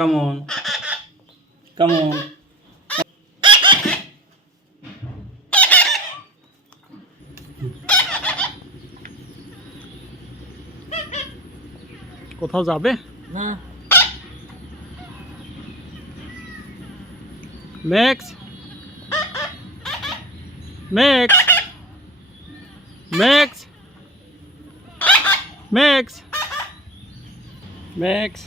Come on. Come on. কোথাও যাবে না max max max max max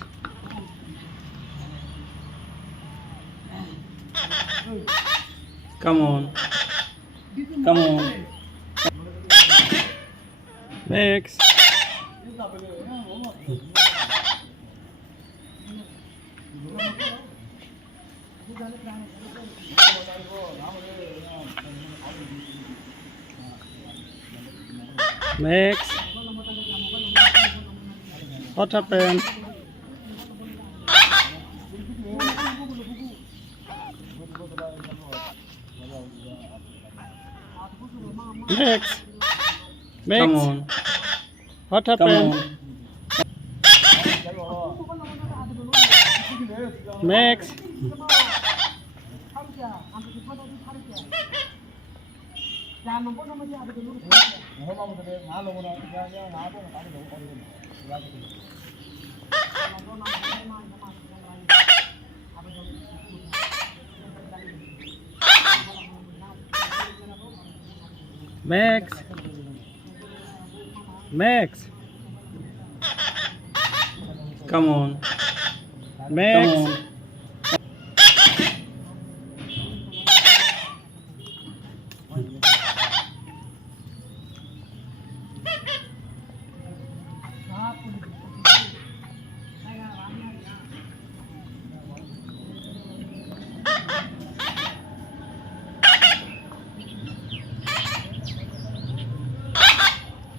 Come on. Come on. Max. Max. What happened? Max. Max. Come on. What happened? Max. Max. Max. Come on. Max. Come on.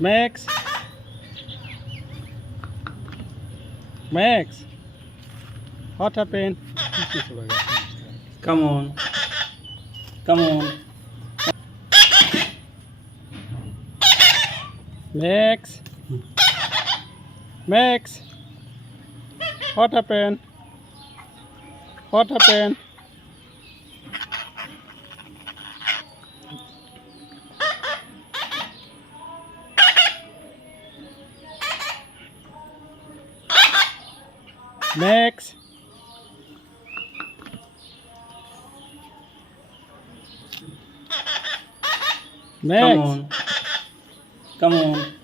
Max. Max. What happened? Come on. Come on. Max. Max. What happened? What happened? Max. Max. Come on. Come on.